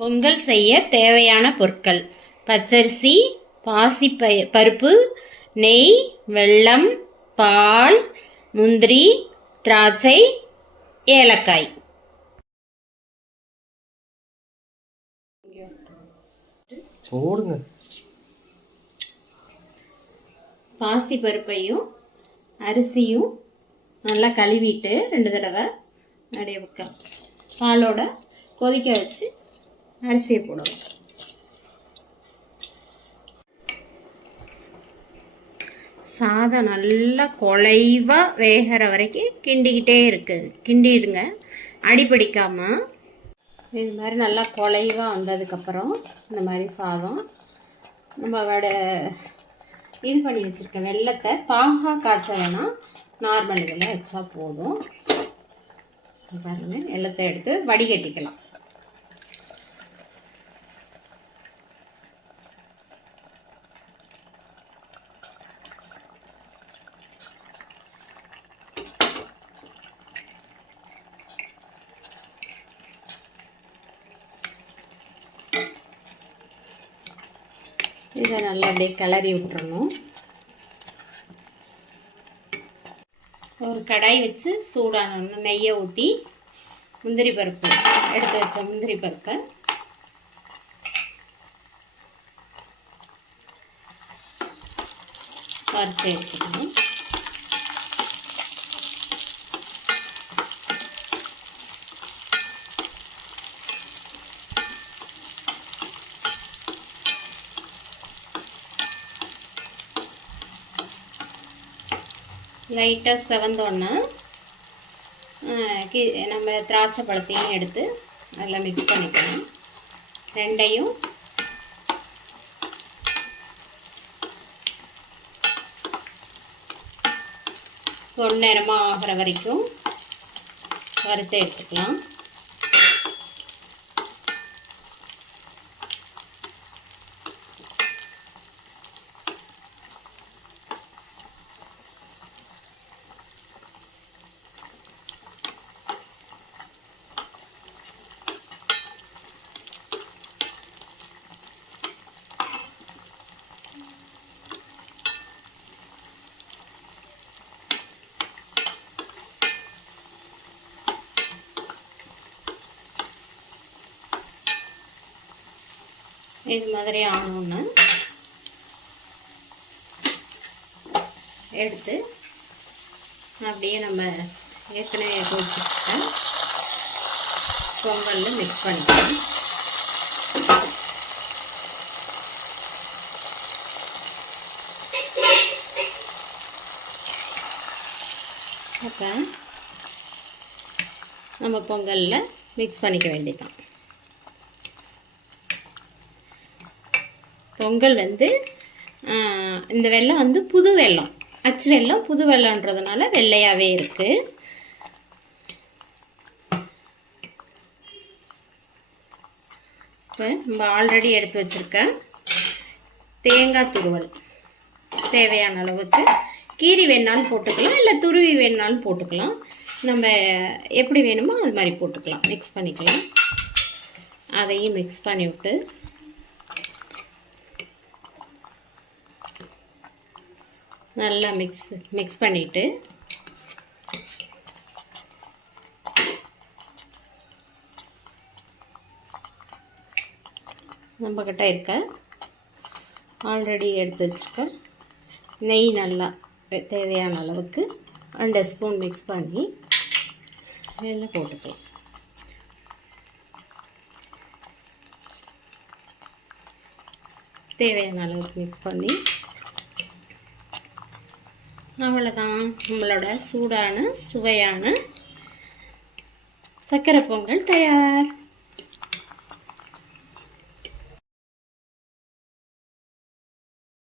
பொங்கல் செய்ய தேவையான பொருட்கள்: பச்சரிசி, பாசி பருப்பு, நெய், வெல்லம், பால், முந்திரி, திராட்சை, ஏலக்காய். பாசி பருப்பையும் அரிசியும் நல்லா கழுவிட்டு 2 தடவை அப்படியே பாலோட கொதிக்க வச்சு அரிசியை போடணும். சாதம் நல்லா குழைவாக வேகிற வரைக்கும் கிண்டிக்கிட்டே கிண்டிடுங்க, அடிப்பிடிக்காமல். இது மாதிரி நல்லா குழைவாக வந்ததுக்கப்புறம் இந்த மாதிரி சாதம் நம்ம இது பண்ணி வச்சுருக்கேன். வெல்லத்தை பாகா காய்ச்ச வேணாம், நார்மல் இதில் வச்சா போதும். பாருங்கள், வெல்லத்தை எடுத்து வடிகட்டிக்கலாம். இதை நல்லா அப்படியே கிளறி விட்டுறணும். ஒரு கடாய் வச்சு சூடான நெய்யை ஊற்றி முந்திரி பருப்பு எடுத்து வச்ச முந்திரி பருப்பை வறுத்து எடுத்துக்கணும். லைட்டாக செவந்தோன்னா நம்ம திராட்சை பழத்தையும் எடுத்து அதில் மிக்ஸ் பண்ணிக்கணும். ரெண்டையும் பொன்னிறமாக ஆகிற வரைக்கும் வறுத்து எடுத்துக்கலாம். இது மாதிரி ஆனோன்னு எடுத்து அப்படியே நம்ம ஏற்கனவே வச்சுக்கிட்ட பொங்கலில் மிக்ஸ் பண்ணிக்கலாம். அப்போ நம்ம பொங்கலில் மிக்ஸ் பண்ணிக்க வேண்டியதுதான். பொங்கல் இந்த வெல்லம் புது வெல்லம், அச்சு வெல்லம், புது வெல்லம்ன்றதுனால வெள்ளையாகவே இருக்குது. இப்போ நம்ம ஆல்ரெடி எடுத்து வச்சுருக்க தேங்காய் துருவல் தேவையான அளவுக்கு கீரி வேணாலும் போட்டுக்கலாம், இல்லை துருவி வேணாலும் போட்டுக்கலாம். நம்ம எப்படி வேணுமோ அது மாதிரி போட்டுக்கலாம், மிக்ஸ் பண்ணிக்கலாம். அதையும் மிக்ஸ் பண்ணி விட்டு நல்லா மிக்ஸ் பண்ணிவிட்டு நம்மக்கிட்ட இருக்க ஆல்ரெடி எடுத்து வச்சுருக்க நெய் நல்லா தேவையான அளவுக்கு 2 ஸ்பூன் மிக்ஸ் பண்ணி எல்லாம் போட்டுக்கலாம். தேவையான அளவுக்கு மிக்ஸ் பண்ணி அவ்வளோதான், நம்மளோட சூடான சுவையான சர்க்கரை பொங்கல் தயார்.